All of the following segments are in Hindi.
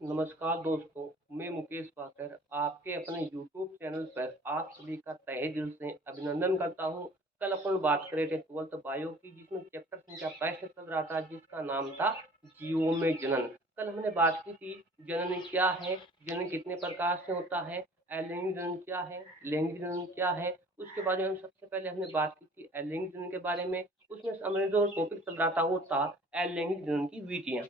नमस्कार दोस्तों, मैं मुकेश पाकर आपके अपने यूट्यूब चैनल पर आप सभी का तहे दिल से अभिनंदन करता हूं। कल अपन बात कर रहे थे 12th बायो की, जिसमें चैप्टर संख्या 65 चल रहा था, जिसका नाम था जीवों में जनन। कल हमने बात की थी जनन क्या है, जनन कितने प्रकार से होता है, अलैंगिक जनन क्या है, लैंगिक जनन क्या है। उसके बारे में हम सबसे पहले हमने बात की थी अलैंगिक जनन के बारे में। उसमें हमने जो टॉपिक चल रहा था वो था अलैंगिक जनन की विधियां।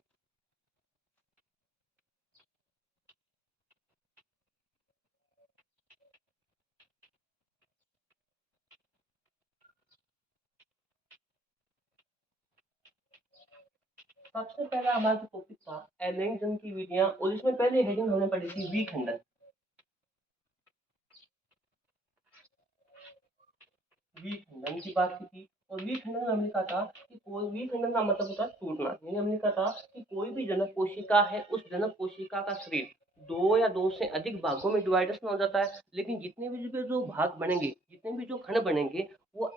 सबसे पहला हमारा जो टॉपिक था अलैंगिक जनन की विधियां, और इसमें पहले हेडिंग हमने पढ़ी थी विखंडन। विखंडन की बात की थी, और विखंडन में हमने कहा था कि कोई विखंडन का मतलब होता है टूटना। यानी हमने कहा था कि कोई भी जनक कोशिका है, उस जनक कोशिका का शरीर दो या दो से अधिक भागों में डिवाइडेशन हो जाता है, लेकिन जितने भी जो भाग बनेंगे, जितने भी जो खंड बनेंगे, वो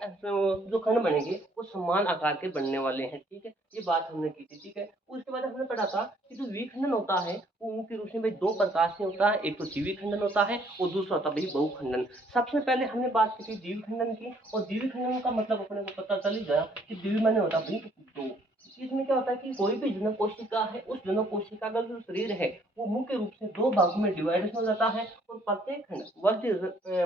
जो खंड बनेंगे वो समान आकार के बनने वाले हैं। ठीक है, ये बात हमने की थी। ठीक है, उसके बाद हमने पढ़ा था कि जो विखंडन होता है वो मुख्य रूप से भाई दो प्रकार से होता है। एक तो द्विखंडन होता है और दूसरा होता है भाई बहुखंडन। सबसे पहले हमने बात की थी द्विखंडन की, और द्विखंडन का मतलब अपने को पता चल ही गया कि द्वि माने होता है भाई दो। इसमें क्या होता है कि कोई भी जनक कोशिका है, उस जनक कोशिका का जो शरीर है वो मुख्य रूप से दो भागों में डिवाइड हो जाता है, और प्रत्येक खंड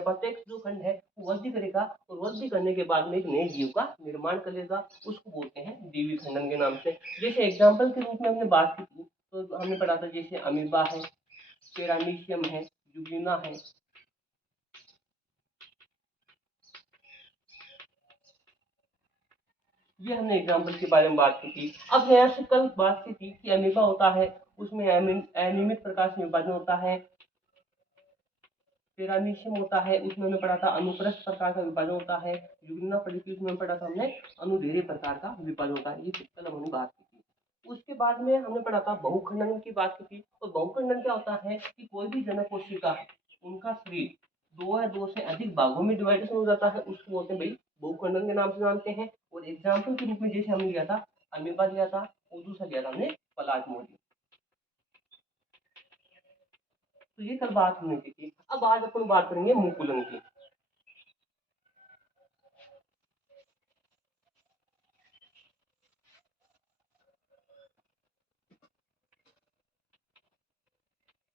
प्रत्येक जो खंड है वो वृद्धि करेगा, और वृद्धि करने के बाद में एक नए जीव का निर्माण करेगा। उसको बोलते हैं द्विखंडन के नाम से। जैसे एग्जाम्पल के रूप में हमने बात की थी, तो हमने पढ़ा था जैसे अमीबा है, पेरामीशियम है, यूग्लिना है। ये हमने एग्जाम्पल के बारे में बात की थी। अब यहाँ से कल बात की थी कि अमीबा होता है, उसमें अनियमित प्रकार से विभाजन होता है। पेरामीशियम होता है, उसमें हमने पढ़ा था अनुप्रस्थ प्रकार का विभाजन होता है। यूग्लिना पढ़ी थी, उसमें पढ़ा था हमने अनुदैर्ध्य प्रकार का विभाजन होता है। ये कल हमने बात की थी। उसके बाद में हमने पढ़ा था बहुखंडन की बात की थी। और बहुखंडन क्या होता है कि कोई भी जनक कोशिका है, उनका शरीर दो या दो से अधिक भागों में डिवाइडेशन हो जाता है, उसको बोलते हैं भाई बहुखंडन के नाम से जानते हैं। और एग्जाम्पल के रूप में जैसे हमने लिया था अमीबा लिया था, और दूसरा लिया था हमने प्लाज्मोडियम। तो ये कल बात हमने की थी। अब आज अपन बात करेंगे मुकुलन की।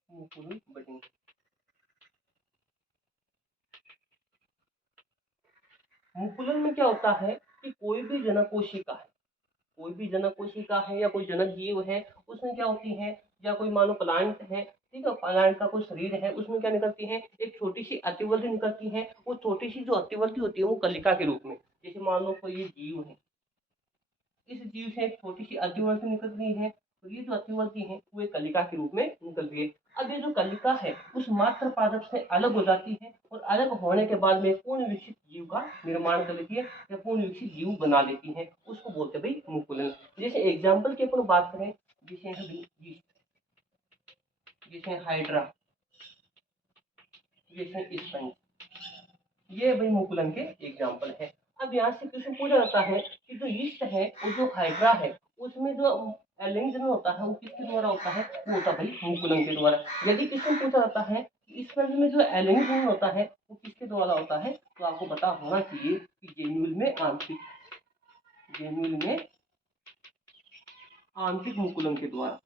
मुकुलन बटन। मुकुलन में क्या होता है कि कोई भी जनक कोशिका है, कोई भी जनक कोशिका है या कोई जनक जीव है, उसमें क्या होती है, या कोई मानो प्लांट है, ठीक है, प्लांट का कोई शरीर है, उसमें क्या निकलती है, एक छोटी सी अतिवल्ली निकलती है। वो छोटी सी जो अतिवल्ली होती है वो कलिका के रूप में। जैसे मान लो कोई ये जीव है, इस जीव से एक छोटी सी अतिवल्ली निकल रही है, तो ये जो अतिवल्ली है वो एक कलिका के रूप में निकल रही है। अब ये जो कलिका है उस मात्र पादप से अलग हो जाती है, और अलग होने के बाद में पूर्ण विकसित जीव का निर्माण कर लेती है, या पूर्ण विकसित जीव बना लेती है। उसको बोलते हैं भाई मुकुलन। जैसे एग्जाम्पल की अपन बात करें, जैसे yeast, जैसे हाइड्रा, जैसे स्पंज, ये भाई मुकुलन के एग्जाम्पल है। अब यहाँ से क्वेश्चन पूछा जाता है कि जो यीस्ट है और जो हाइड्रा है, उसमें जो एलिंजन होता है वो किसके द्वारा होता है, वो होता है भाई मुकुलन के द्वारा। यदि क्वेश्चन पूछा जाता है कि स्पंज में जो एलिंजन होता है वो किसके द्वारा होता है, तो आपको पता होना चाहिए कि जेन्युल में आंशिक, जेन्युल में आंशिक मुकुलन के द्वारा।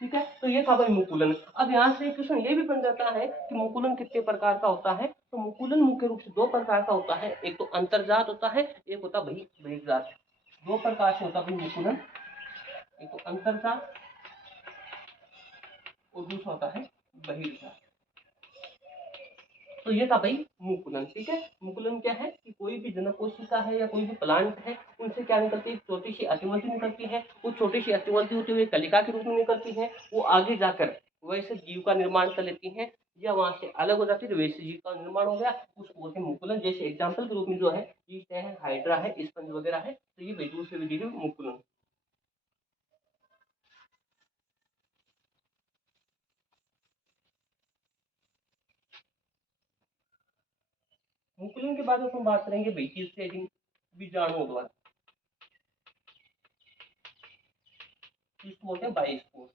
ठीक है, तो ये था भाई मुकुलन। अब यहाँ से क्वेश्चन ये भी बन जाता है कि मुकुलन कितने प्रकार का होता है, तो मुकुलन मुख्य रूप से दो प्रकार का होता है। एक तो अंतर्जात होता है, एक होता भाई बहिर्जात। दो प्रकार से होता है भाई मुकुलन, एक तो अंतर्जात और दूसरा होता है बहिर्जात। तो ये था भाई मुकुलन। ठीक है, मुकुलन क्या है कि कोई भी जनक कोशिका है या कोई भी प्लांट है, उनसे क्या निकलती है, छोटी सी अतिवल्ली निकलती है। वो छोटी सी अतिवल्ली होती हुई कलिका के रूप में निकलती है। वो आगे जाकर वैसे जीव का निर्माण कर लेती है, या वहां से अलग हो जाती है, तो वैसे जीव का निर्माण हो गया, उसको बोलते हैं मुकुलन। जैसे एग्जाम्पल के रूप में जो है यीस्ट है, हाइड्रा है, स्पंज वगैरह है, तो ये दूसरे विधि में मुकुलन। मुकुलन के बाद हम बात करेंगे बेसिस स्टेजिंग, बीजाणुओं द्वारा। जिसको बोलते हैं बायोस्पोर।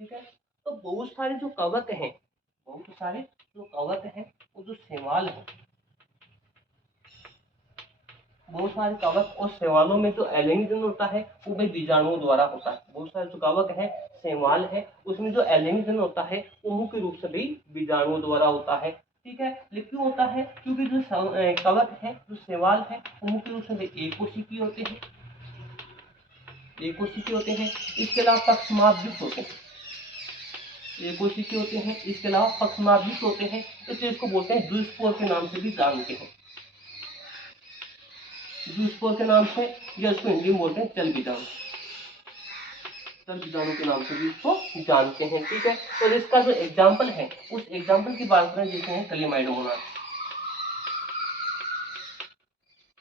ठीक है, तो बहुत सारे जो कवक हैं, बहुत सारे जो कवक हैं, वो जो शैवाल है, बहुत सारे कवक और शैवालों में जो एलिंगजन होता है वो भी बीजाणुओं द्वारा होता है। बहुत सारे जो कवक है, शैवाल है, उसमें जो एलिंगजन होता है वो मुख्य रूप से भी बीजाणुओं द्वारा होता है। ठीक है, लेकिन क्यों होता है? क्योंकि जो कवक है, जो शैवाल है, वो मुख्य रूप से एक कोशिकीय होते हैं, एक कोशिकीय होते हैं। इसके अलावा पक्षमार्जुक होते हैं, एक कोशिकीय होते हैं। इसके अलावा पक्षमार्जुक होते हैं, इसलिए इसको बोलते हैं जूस्पोर के नाम से भी जानते हैं, जूस्पोर के नाम से, या इसको हिंदी में बोलते हैं चल बीजाणु, चल बीजाणु के नाम से भी इसको जानते हैं। ठीक है, और इसका जो एग्जाम्पल है, उस एग्जाम्पल की बात करें जिसमें है कलीमाइडोमोनास।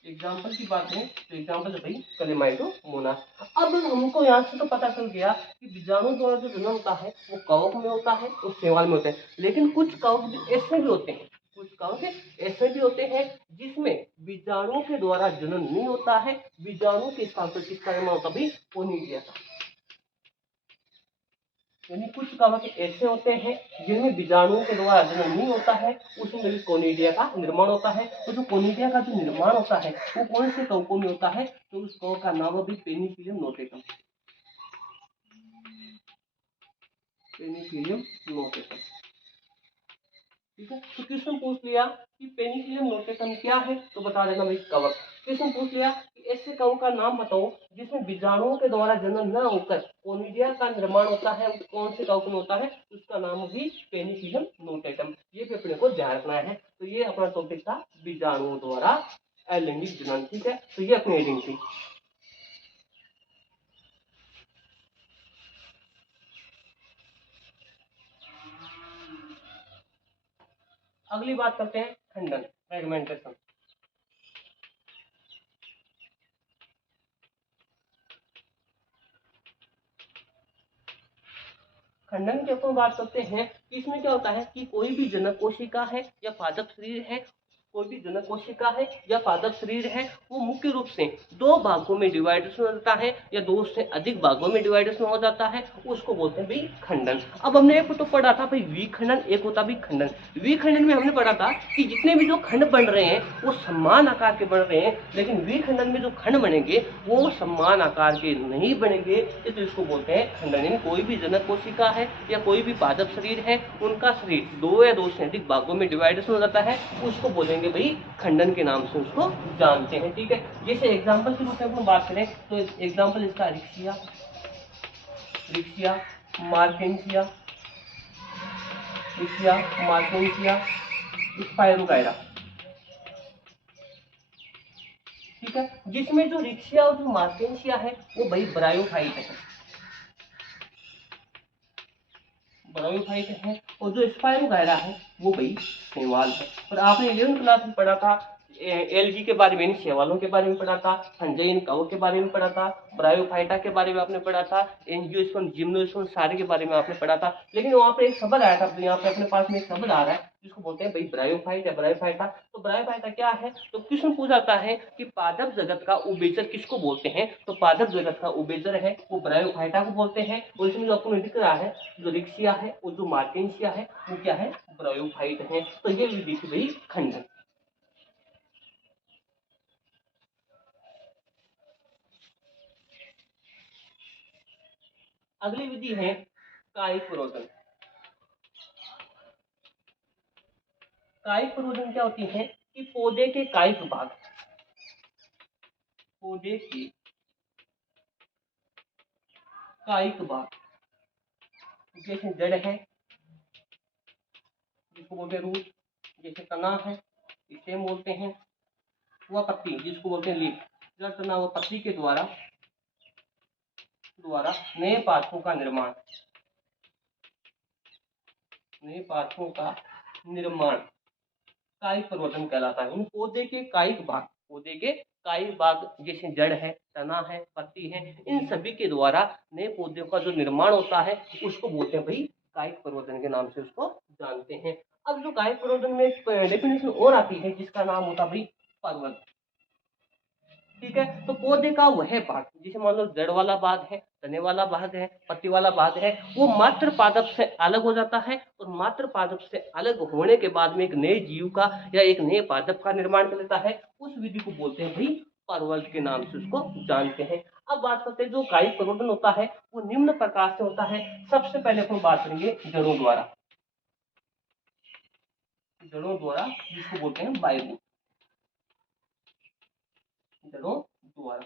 एग्जाम्पल की बात करें तो एग्जाम्पल है भाई कलीमाइडोमोनास। अब हमको यहाँ से तो पता चल गया कि बीजाणु द्वारा जो जन्म होता है वो कवक में होता है और शैवाल में होता है। लेकिन कुछ कवक ऐसे भी होते हैं, कुछ कवक ऐसे भी होते हैं जिसमें बीजाणु के द्वारा जन्म नहीं होता है, बीजाणु के स्थान पर किसका निर्माण होता है? कोनिडिया का। यानी कुछ कवक ऐसे होते हैं जिनमें बीजाणुओं के द्वारा जन्म नहीं होता है, उसमें भी कोनिडिया का निर्माण होता है। तो जो कोनिडिया का जो निर्माण होता है वो कौन से कवकों में होता है? तो उस कवक का नाम भी पेनिसिलियम नोटेकम, पेनिसिलियम नोटेकम। ठीक है, तो क्वेश्चन पूछ लिया कि पेनिसिलियम नोटेकम क्या है, तो बता देना भाई कवक। क्वेश्चन पूछ लिया कि ऐसे कवक का नाम बताओ जिसमें बीजाणुओं के द्वारा जन्म न होकर कोनिडिया का निर्माण होता है, कौन से कवक में होता है? उसका नाम भी पेनिसिलियम नोटेकम। ये भी अपने को ध्यान रखना है। तो ये अपना टॉपिक था बीजाणुओं द्वारा अलैंगिक जनन। ठीक है, तो ये अपनी हेडिंग थी। अगली बात करते हैं खंडन, फ्रेगमेंटेशन। खंडन की अपन बात करते हैं कि इसमें क्या होता है कि कोई भी जनक कोशिका है या पादप शरीर है, कोई भी जनक कोशिका है या पादप शरीर है, वो मुख्य रूप से दो भागों में डिवाइडेशन हो जाता है या दो से अधिक भागों में डिवाइडेशन हो जाता है, उसको बोलते हैं भाई खंडन। अब हमने एक तो पढ़ा था भाई विखंडन, एक होता भाई खंडन। विखंडन में हमने पढ़ा था कि जितने भी जो खंड बन रहे हैं वो समान आकार के बन रहे हैं, लेकिन विखंडन में जो खंड बनेंगे वो समान आकार के नहीं बनेंगे, इसलिए इसको बोलते हैं खंडन। यानी कोई भी जनक कोशिका है या कोई भी पादप शरीर है, उनका शरीर दो या दो से अधिक भागों में डिवाइडेशन हो जाता है, उसको बोलेंगे भाई खंडन के नाम से उसको जानते हैं। ठीक है, जैसे एग्जाम्पल के रूप में अपन बात करें तो एग्जाम्पल इसका रिक्सिया, रिक्सिया मार्केंसिया, रिक्सिया मार्केंसिया, स्पाइरोगायरा। ठीक है, जिसमें जो रिक्सिया और जो मार्केंसिया है वो भाई ब्रायोफाइट है, ब्रायोफाइट है, और जो स्पाइरोगायरा है वो भाई शैवाल है। और आपने 11वीं क्लास में पढ़ा था एलगी के बारे में, शैवालों के बारे में पढ़ा था, फंजाई कवक के बारे में पढ़ा था, ब्रायोफाइटा के बारे में आपने पढ़ा था, एंजियोस्पर्म जिम्नोस्पर्म सारे के बारे में आपने पढ़ा था। लेकिन वहाँ पे एक शब्द आया था, यहाँ पे अपने पास में एक शब्द आ रहा है जिसको बोलते हैं भाई ब्रायोफाइट या ब्रायोफाइटा। तो ब्रायोफाइटा क्या है? तो क्वेश्चन पूछा जाता है कि पादप जगत का उभयचर किसको बोलते हैं? तो पादप जगत का उभयचर है वो ब्रायोफाइटा को बोलते हैं। और इसमें जो आपको दिख रहा है जो रिक्सिया है और जो मार्केंसिया है वो क्या है? ब्रायोफाइट है। तो ये विधि थी भाई खंडन। अगली विधि है कायिक प्रवर्धन। कायिक प्रवर्धन क्या होती है कि पौधे के कायिक भाग, पौधे के कायिक भाग, जैसे जड़ है जिसको बोलते हैं रूट, जैसे तना है इसे बोलते हैं, वह पत्ती जिसको बोलते हैं लीफ, जड़ तना व पत्ती के द्वारा द्वारा नए पार्थों का निर्माण, नए पार्थों का निर्माण कायिक प्रवर्धन कहलाता है। उन पौधे के कायिक भाग, पौधे के कायिक भाग जैसे जड़ है, तना है, पत्ती है, इन सभी के द्वारा नए पौधों का जो निर्माण होता है उसको बोलते हैं भाई कायिक प्रवर्धन के नाम से उसको जानते हैं। अब जो कायिक प्रवर्धन में एक डेफिनेशन और आती है जिसका नाम होता है भाई पर्वत। ठीक है। तो पौधे का वह भाग, जैसे मान लो जड़ वाला भाग है, तने वाला भाग है, पत्ती वाला भाग है, वो मात्र पादप से अलग हो जाता है और मात्र पादप से अलग होने के बाद में एक नए जीव का या एक नए पादप का निर्माण कर लेता है। उस विधि को बोलते हैं भाई परवर्त के नाम से उसको जानते हैं। अब बात करते हैं जो कायिक प्रवर्धन होता है वो निम्न प्रकार से होता है। सबसे पहले अपन बात करेंगे जड़ों द्वारा, जड़ों द्वारा जिसको बोलते हैं वायु, जड़ों द्वारा।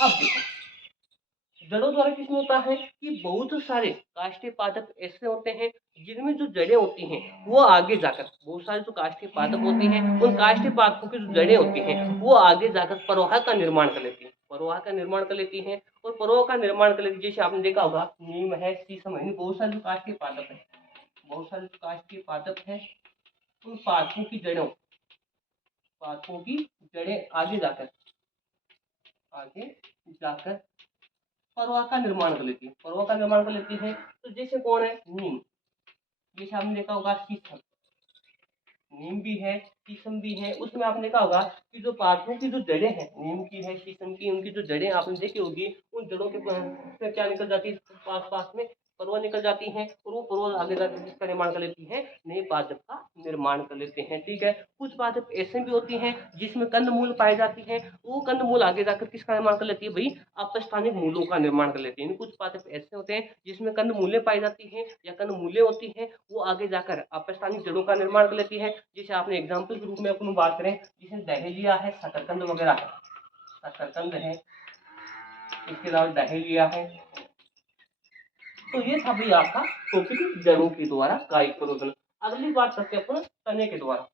अब देखो जड़ों द्वारा किसमें होता है कि बहुत सारे काष्ठीय पादप ऐसे होते हैं जिनमें जो जड़ें होती हैं वो आगे जाकर, बहुत सारे जो काष्ठीय पादप होती हैं उन काष्ठीय पादपों की जो जड़ें होती हैं वो आगे जाकर प्रवाह का निर्माण कर लेती हैं, प्रवाह का निर्माण कर लेती हैं और प्रवाह का निर्माण कर लेती है। जैसे आपने देखा होगा नीम है, शीशम है, बहुत सारे जो काष्ठीय पादप है, बहुत सारे जो काष्ठीय पादप है उन पादपों की जड़ों, पादपों की जड़ें आगे जाकर परवा का निर्माण कर लेती है, परवा का निर्माण कर लेती है। तो जैसे कौन है नीम, जैसे आपने देखा होगा शीशम, नीम भी है शीशम भी है, उसमें आपने देखा होगा कि जो पादपों की जो जड़ें हैं नीम की है शीशम की, उनकी जो जड़ें आपने देखी होगी उन जड़ों के से क्या निकल जाती है, पास पास में परवा निकल जाती हैं और वो परवा आगे जाकर किसका निर्माण कर लेती है, नए पादप का निर्माण कर लेते हैं। ठीक है। कुछ पादप ऐसे भी होती हैं जिसमें कंदमूल पाई जाती है, वो कंदमूल आगे जाकर किसका निर्माण कर लेती है भाई, अपस्थानिक मूलों का निर्माण कर लेती है। कुछ पादप ऐसे होते हैं जिसमें कंदमूलें पाई जाती हैं या कंदमूलें होती हैं वो आगे जाकर अपस्थानिक जड़ों का निर्माण कर लेती है। जैसे आपने एग्जाम्पल के रूप में अपन बात करें, जैसे डहेलिया है, शकरकंद वगैरह है, शकरकंद है, इसके अलावा डहेलिया है। तो ये था भाई आपका टॉपिक जड़ों के द्वारा कायिक प्रवर्धन। अगली बात करते हैं अपन तने के द्वारा।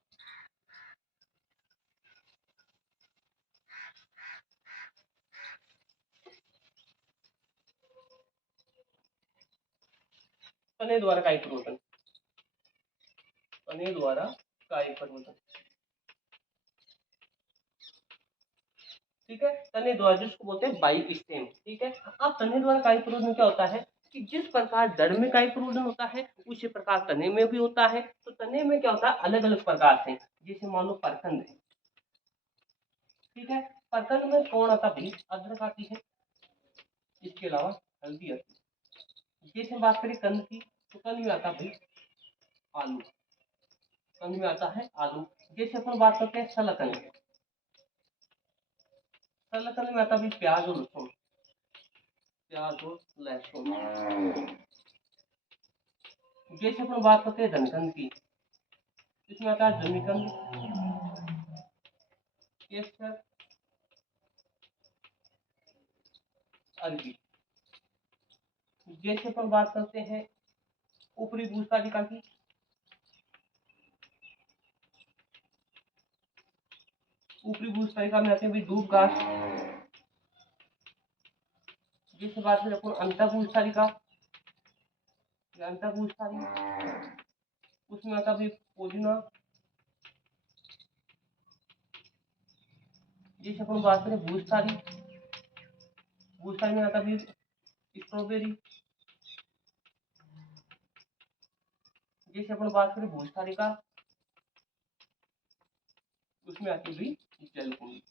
तने द्वारा कायिक प्रवर्धन, तने द्वारा कायिक प्रवर्धन। ठीक है। तने द्वारा जिसको बोलते हैं बाई स्टेम। ठीक है। अब तने द्वारा कायिक प्रवर्धन क्या होता है कि जिस प्रकार जड़ में कायिक प्रवर्धन होता है उसी प्रकार तने में भी होता है। तो तने में क्या होता है अलग अलग प्रकार से, जैसे मान लो परकंद है। ठीक है। परकंद में कौन आता भाई, अदरक आती है, इसके अलावा हल्दी आती है। जैसे बात करें कंद की तो कंद में आता भाई आलू, कंद में आता है आलू। जैसे अपन बात करते हैं सलकंद, सलकंद में आता भाई प्याज और लहसुन, प्याज और लहसुन। जैसे अपन बात करते हैं धनकंद की, इसमें आता है जमीकंद, केसर, अरबी। जैसे अपन बात करते हैं ऊपरी भूस्तारिका की, ऊपरी भूस्तारिका में आते हैं भाई दूब घास। जैसे बात करें अपन अंतर भूस्तारिका, अंतर भूस्तारिका उसमें आता भाई पुदीना। जैसे अपन बात करें भूस्थारी, भूस्थारी में आता भी स्ट्रॉबेरी। जैसे अपन बात करें भूस्थारी का, उसमें आती भी जलकुंभी।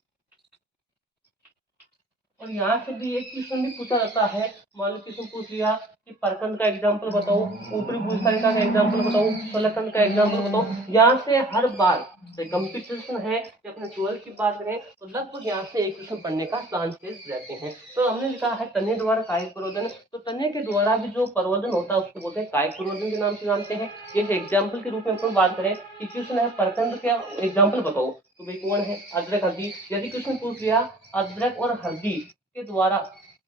और यहाँ से भी एक क्वेश्चन भी पूछा जाता है, मान लो क्वेश्चन पूछ लिया कि परकंद का एग्जाम्पल बताओ, ऊपरी भूस्थारिका का एग्जाम्पल बताओ, सलकंद का एग्जाम्पल बताओ। यहाँ से हर बार कंपटीशन है कि अपने 12 की बात करें तो लगभग यहाँ से एक क्वेश्चन पढ़ने का चांसेस रहते हैं। तो हमने लिखा है तने द्वारा कायिक प्रवर्धन, तो तने के द्वारा भी जो प्रवर्धन होता है उसको बोलते हैं कायिक प्रवर्धन के नाम से जानते हैं। जैसे एग्जाम्पल के रूप में अपन बात करें कि क्वेश्चन है परकंद का एग्जाम्पल बताओ, तो भाई कौन है अदरक हल्दी। यदि क्वेश्चन पूछ लिया अदरक और हल्दी के द्वारा,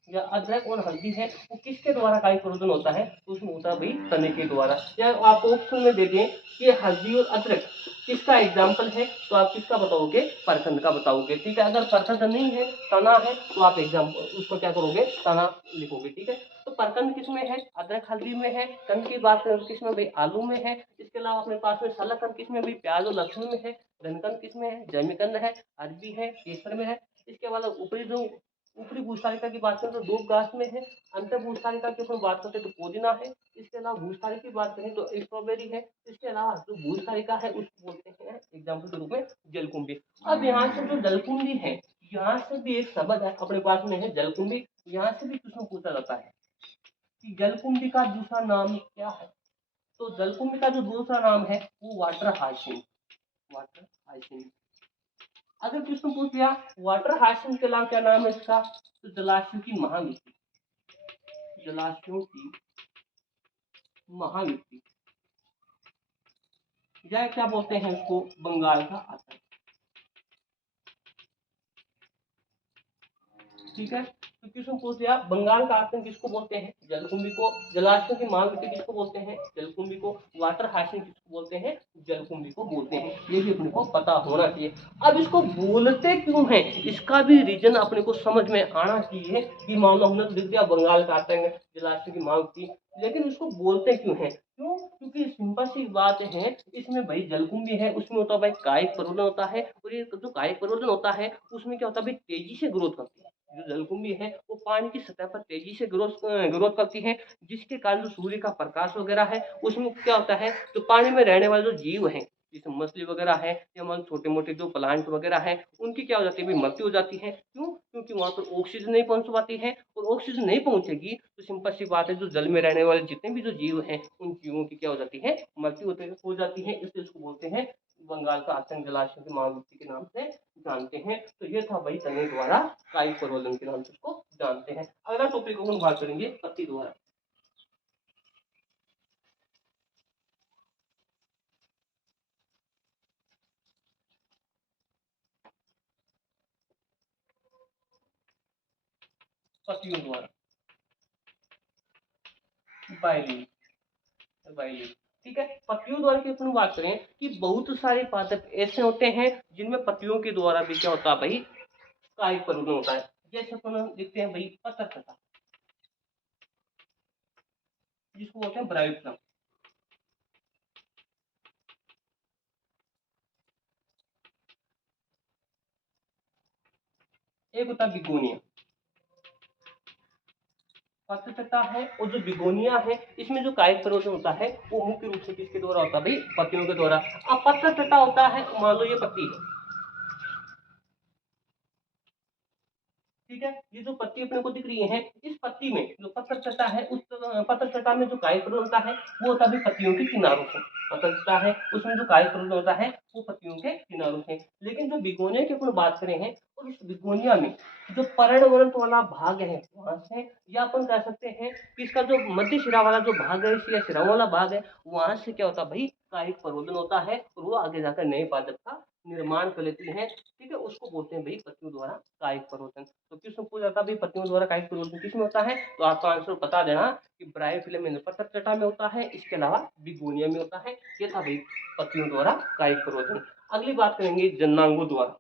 या अदरक और हल्दी है वो किसके द्वारा कायिक प्रवर्धन होता है, तो उसमें होता है भाई तने के द्वारा। या आप ऑप्शन में दे दें कि हल्दी और अदरक किसका एग्जाम्पल है, तो आप किसका बताओगे, परकंद का बताओगे। ठीक है। अगर परकंद नहीं है तना है तो आप एग्जाम्पल उसको क्या करोगे, तना लिखोगे। ठीक है। तो परकंद किसमें है, अदरक हल्दी में है। कंद की बात करें तो किसमें भाई आलू में है। इसके अलावा अपने पास में सलकंद किसमें भाई प्याज और लहसुन में है। धनकंद किसमें है, जमीकंद है, अरबी है, केसर में है। इसके बाद ऊपरी जो ऊपरी भूस्थारिका की बात करें तो दूब घास में है। अंतर भूस्थारिका की अपन बात करते हैं तो पुदीना है। इसके अलावा भूस्थारिका की बात करें तो स्ट्रॉबेरी है। इसके अलावा जो भूस्थारिका है उसको बोलते हैं एग्जाम्पल के रूप में जलकुंभी। अब यहाँ से जो जलकुंभी है यहाँ से भी एक शब्द है अपने पास में है जलकुंभी। यहाँ से भी क्वेश्चन पूछा जाता है कि जलकुंभी का दूसरा नाम क्या है। तो जलकुंभी का जो दूसरा नाम है वो वाटर हाइसिंथ, वाटर हाइसिंथ। अगर क्वेश्चन पूछ लिया वाटर हाइसिंथ के अलावा क्या नाम है इसका, तो जलाशयों की महामिट्टी, जलाशयों की महामिट्टी, या क्या बोलते हैं उसको, बंगाल का आतंक। ठीक है, तो क्वेश्चन पूछ लिया बंगाल का आतंक किसको बोलते हैं, जलकुंभी को। जलाशयों की महामिट्टी किसको बोलते हैं, जलकुंभी को। वाटर हाइसिंथ किसको बोलते हैं, जलकुंभी को बोलते हैं। ये भी अपने को पता होना चाहिए। अब इसको बोलते क्यों हैं, इसका भी रीजन अपने को समझ में आना चाहिए कि मान लो हमने लिख दिया बंगाल का आतंक, जलाशयों की महामिट्टी, लेकिन इसको बोलते क्यों हैं, क्यों, क्योंकि सिंपल सी बात है, इसमें भाई जलकुंभी है, उसमें होता है भाई कायिक प्रवर्धन होता है, और ये जो कायिक प्रवर्धन होता है उसमें क्या होता है भाई, तेजी से ग्रोथ करती है। जो जलकुंभी है वो पानी की सतह पर तेजी से ग्रोथ करती है, जिसके कारण जो सूर्य का प्रकाश वगैरह है उसमें क्या होता है, जो पानी में रहने वाले जो जीव हैं जैसे मछली वगैरह है या मान छोटे मोटे जो प्लांट वगैरह है उनकी क्या हो जाती है भाई, मृत्यु हो जाती है। क्यों, क्योंकि वहां पर ऑक्सीजन नहीं पहुंच पाती है, और ऑक्सीजन नहीं पहुंचेगी तो सिंपल सी बात है जो जल में रहने वाले जितने भी जो जीव हैं उन जीवों की क्या हो जाती है, मृत्यु हो जाती है। इसलिए उसको बोलते हैं बंगाल का आतंक, जलाशयों की महामिट्टी के नाम से जानते हैं। तो ये था भाई तने द्वारा कायिक प्रवर्धन के नाम से उसको जानते हैं। अगला टॉपिक हम बात करेंगे पत्ती द्वारा। पत्तियों द्वारा बाइलिंग, बाइलिंग। ठीक है, पत्तियों द्वारा की अपन बात करें कि बहुत सारे पादप ऐसे होते हैं जिनमें पत्तियों के द्वारा भी क्या होता है भाई, कायिक प्रवर्धन होता है। जैसे अपन देखते हैं भाई पतरकटा, जिसको बोलते हैं ब्रायोफ्लम। एक होता है बिगोनिया, पत्रचट्टा है, और जो बिगोनिया है इसमें जो कायिक प्रवर्धन होता है वो मुख्य रूप से किसके द्वारा होता है भाई, पत्तियों के द्वारा। अब पत्रचट्टा होता है, मान लो ये पत्ती है, ठीक है, ये जो पत्ती अपने को दिख रही है इस पत्ती में जो पत्र चटा है उस पत्र चटा में जो कायिक प्रवर्धन होता है वो होता है पत्तियों के किनारों से। पत्र चटा है उसमें जो कायिक प्रवर्धन होता है वो पत्तियों के किनारों से। लेकिन जो बिगोनिया की अपन बात करें हैं, और उस बिगोनिया में जो पर्णवरंत वाला भाग है वहां से, या अपन कह सकते हैं कि इसका जो मध्य शिरा वाला जो भाग है या शिरा वाला भाग है वहां से क्या होता है भाई, कायिक प्रवर्धन होता है, और वो आगे जाकर नए पादप का निर्माण कर लेती है। ठीक है, उसको बोलते हैं भाई पत्तियों द्वारा कायिक प्रवर्तन। तो क्वेश्चन पूछा जाता है भाई पत्तियों द्वारा कायिक प्रवर्तन किसमें होता है, तो आपका आंसर बता देना कि ब्रायोफिलम में पत्रचटा में होता है, इसके अलावा बिगोनिया में होता है। ये था भाई पत्तियों द्वारा कायिक प्रवर्तन। अगली बात करेंगे जन्नांगों द्वारा।